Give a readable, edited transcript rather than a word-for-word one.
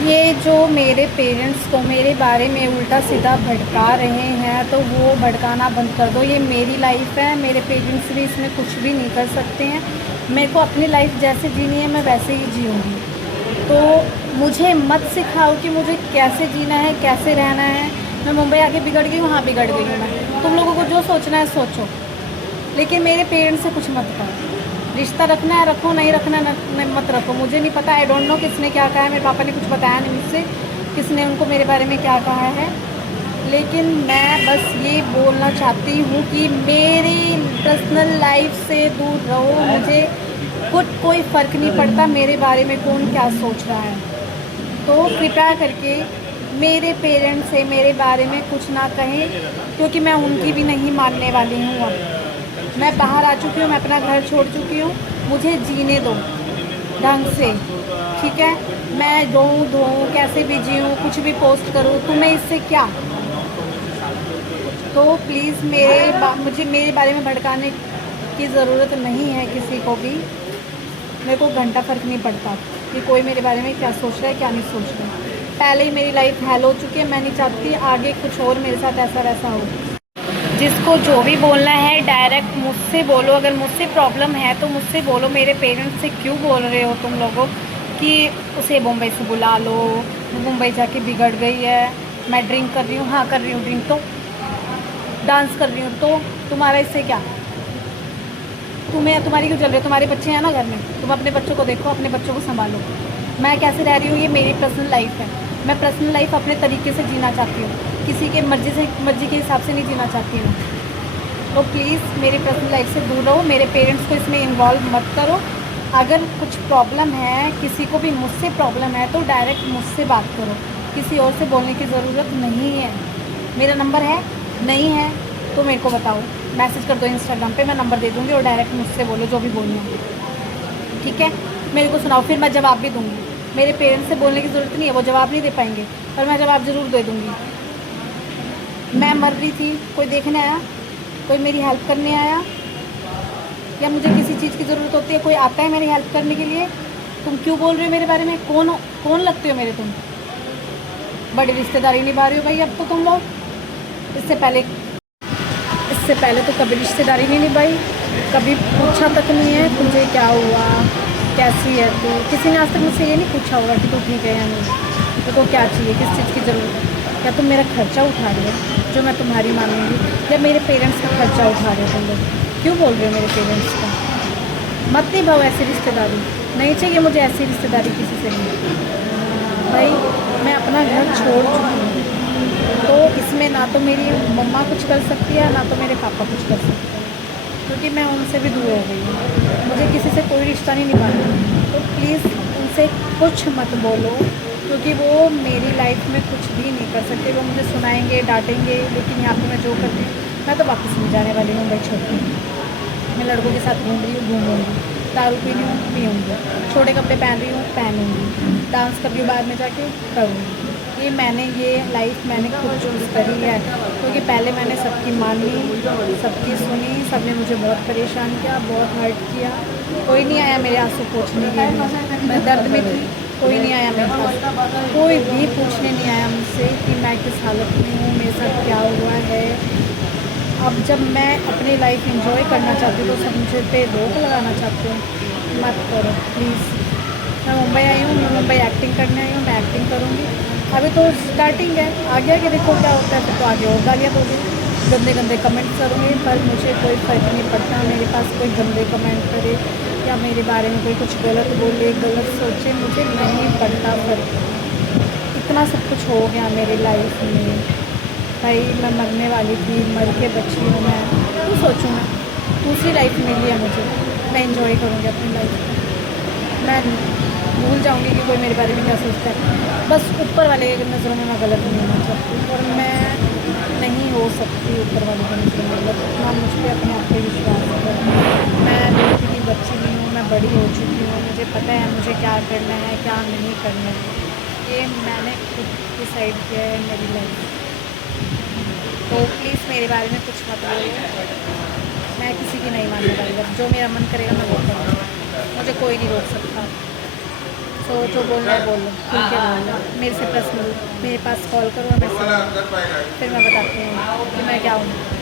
ये जो मेरे पेरेंट्स को मेरे बारे में उल्टा सीधा भड़का रहे हैं तो वो भड़काना बंद कर दो। ये मेरी लाइफ है, मेरे पेरेंट्स भी इसमें कुछ भी नहीं कर सकते हैं। मेरे को अपनी लाइफ जैसे जीनी है मैं वैसे ही जीऊँगी। तो मुझे मत सिखाओ कि मुझे कैसे जीना है, कैसे रहना है। मैं मुंबई आके बिगड़ गई हूँ, हाँ बिगड़ गई हूँ मैं। तुम लोगों को जो सोचना है सोचो, लेकिन मेरे पेरेंट्स से कुछ मत करो। रिश्ता रखना है रखो, नहीं रखना है मत रखो। मुझे नहीं पता, आई डोंट नो किसने क्या कहा है। मेरे पापा ने कुछ बताया नहीं मुझसे किसने उनको मेरे बारे में क्या कहा है, लेकिन मैं बस ये बोलना चाहती हूँ कि मेरी पर्सनल लाइफ से दूर रहो। मुझे कोई फ़र्क नहीं पड़ता मेरे बारे में कौन क्या सोच रहा है। तो कृपया करके मेरे पेरेंट्स से मेरे बारे में कुछ ना कहें, क्योंकि मैं उनकी भी नहीं मानने वाली हूँ। अब मैं बाहर आ चुकी हूँ, मैं अपना घर छोड़ चुकी हूँ। मुझे जीने दो ढंग से, ठीक है। मैं रोऊँ धोऊँ कैसे भी जीऊँ, कुछ भी पोस्ट करूँ, तुम्हें इससे क्या। तो प्लीज़ मुझे मेरे बारे में भड़काने की ज़रूरत नहीं है किसी को भी। मेरे को घंटा फ़र्क नहीं पड़ता कि कोई मेरे बारे में क्या सोच रहा है क्या नहीं सोच रहा है। पहले ही मेरी लाइफ हेल हो चुकी है, मैं नहीं चाहती आगे कुछ और मेरे साथ ऐसा वैसा हो। जिसको जो भी बोलना है डायरेक्ट मुझसे बोलो। अगर मुझसे प्रॉब्लम है तो मुझसे बोलो। मेरे पेरेंट्स से क्यों बोल रहे हो तुम लोगों कि उसे मुंबई से बुला लो, वो मुंबई जाके बिगड़ गई है। मैं ड्रिंक कर रही हूँ, हाँ कर रही हूँ ड्रिंक, तो डांस कर रही हूँ, तो तुम्हारा इससे क्या। तुम्हारी क्यों चल रही है। तुम्हारे बच्चे हैं ना घर में, तुम अपने बच्चों को देखो, अपने बच्चों को संभालो। मैं कैसे रह रही हूँ ये मेरी पर्सनल लाइफ है। मैं पर्सनल लाइफ अपने तरीके से जीना चाहती हूँ, किसी के मर्ज़ी के हिसाब से नहीं जीना चाहती हूँ। तो प्लीज़ मेरी पर्सनल लाइफ से दूर रहो, मेरे पेरेंट्स को इसमें इन्वॉल्व मत करो। अगर कुछ प्रॉब्लम है, किसी को भी मुझसे प्रॉब्लम है, तो डायरेक्ट मुझसे बात करो, किसी और से बोलने की ज़रूरत नहीं है। मेरा नंबर है नहीं है तो मेरे को बताओ, मैसेज कर दो इंस्टाग्राम पे, मैं नंबर दे दूँगी और डायरेक्ट मुझसे बोलो जो भी बोलना है, ठीक है। मेरे को सुनाओ, फिर मैं जवाब भी दूँगी। मेरे पेरेंट्स से बोलने की ज़रूरत नहीं है, वो जवाब नहीं दे पाएंगे, पर मैं जवाब ज़रूर दे दूँगी। मैं मर रही थी, कोई देखने आया, कोई मेरी हेल्प करने आया, या मुझे किसी चीज़ की ज़रूरत होती है कोई आता है मेरी हेल्प करने के लिए। तुम क्यों बोल रहे हो मेरे बारे में, कौन लगते हो मेरे तुम। बड़ी रिश्तेदारी निभा रहे हो भाई अब तो तुम लोग। इससे पहले तो कभी रिश्तेदारी नहीं निभाई, कभी पूछा तक नहीं है तुझे क्या हुआ, कैसी है तू। किसी ने आज तक मुझसे ये नहीं पूछा होगा कि तू ठीक है या नहीं, तो क्या चाहिए, किस चीज़ की ज़रूरत है। क्या तुम मेरा खर्चा उठा रहे हो जो मैं तुम्हारी मानूंगी, या मेरे पेरेंट्स का खर्चा उठा रहे हो तुम लोग। क्यों बोल रहे हो मेरे पेरेंट्स का। मत निभाओ ऐसी रिश्तेदारी, नहीं चाहिए मुझे ऐसी रिश्तेदारी किसी से भी। भाई मैं अपना घर छोड़ चुकी हूँ, तो इसमें ना तो मेरी मम्मा कुछ कर सकती है ना तो मेरे पापा कुछ कर सकते हैं, क्योंकि मैं उनसे भी दूर हो गई हूँ। मुझे किसी से कोई रिश्ता नहीं निभाना। तो प्लीज़ उनसे कुछ मत बोलो, क्योंकि वो मेरी लाइफ में कुछ भी नहीं कर सकते। वो मुझे सुनाएंगे डांटेंगे, लेकिन यहाँ पे मैं जो करती हूँ, मैं तो वापस नहीं जाने वाली हूँ मुंबई छोड़ के। मैं लड़कों के साथ घूम रही हूँ घूमूँगी, दारू पी रही हूँ पीऊँगी, छोटे कपड़े पहन रही हूँ पहनूँगी, डांस कर रही हूँ बाद में जाके करूँगी। ये लाइफ मैंने खुद चूज़ करी है, क्योंकि पहले मैंने सबकी मानी, सबकी सुनी, सबने मुझे बहुत परेशान किया, बहुत हर्ट किया। कोई नहीं आया मेरे आंसू पोंछने के लिए, मैं दर्द में थी, कोई नहीं आया मेरे पास, कोई भी पूछने नहीं आया मुझसे कि मैं किस हालत में हूँ, मेरे साथ क्या हुआ है। अब जब मैं अपनी लाइफ एंजॉय करना चाहती हूँ तो सब मुझे पे रोक लगाना चाहते हो, मत करो प्लीज़। मैं मुंबई आई हूँ, मैं मुंबई एक्टिंग करने आई हूँ, मैं एक्टिंग करूँगी। अभी तो स्टार्टिंग है, आगे आगे देखो क्या होता है, फिर तो आगे और गालियाँ दोगे, गंदे गंदे कमेंट्स करूँगी। पर मुझे कोई फ़र्क नहीं पड़ता, मेरे पास कोई गंदे कमेंट करे या मेरे बारे में कोई कुछ गलत बोले, गलत सोचे, मुझे नहीं पड़ता फ़र्क। इतना सब कुछ हो गया मेरी लाइफ में भाई। मैं मरने वाली थी, मर के बची हूँ मैं। तो सोचूँ मैं दूसरी लाइफ मिली है मुझे, मैं इंजॉय करूँगी अपनी लाइफ को। मैं भूल जाऊँगी कि कोई मेरे बारे में क्या सोचता है। बस ऊपर वाले की नज़रों में मैं गलत नहीं होना चाहती, और मैं नहीं हो सकती ऊपर वाले की नज़रों में गलत। ना मुझ पर अपने आप पे विश्वास है। मैं लड़की की बच्ची नहीं हूँ, मैं बड़ी हो चुकी हूँ, मुझे पता है मुझे क्या करना है क्या नहीं करना है। ये मैंने खुद डिसाइड किया है मेरी लाइफ। तो प्लीज़ मेरे बारे में कुछ मत बोलो, मैं किसी की नहीं मानने वाली। अब जो मेरा मन करेगा मैं वो करूँगी, मुझे कोई नहीं रोक सकता। तो जो बोलना है बोलो, ठीक है बोलो। मेरे से पर्सनल मेरे पास कॉल करो और मेरे से फिर मैं बताती हूँ कि मैं क्या हूँ।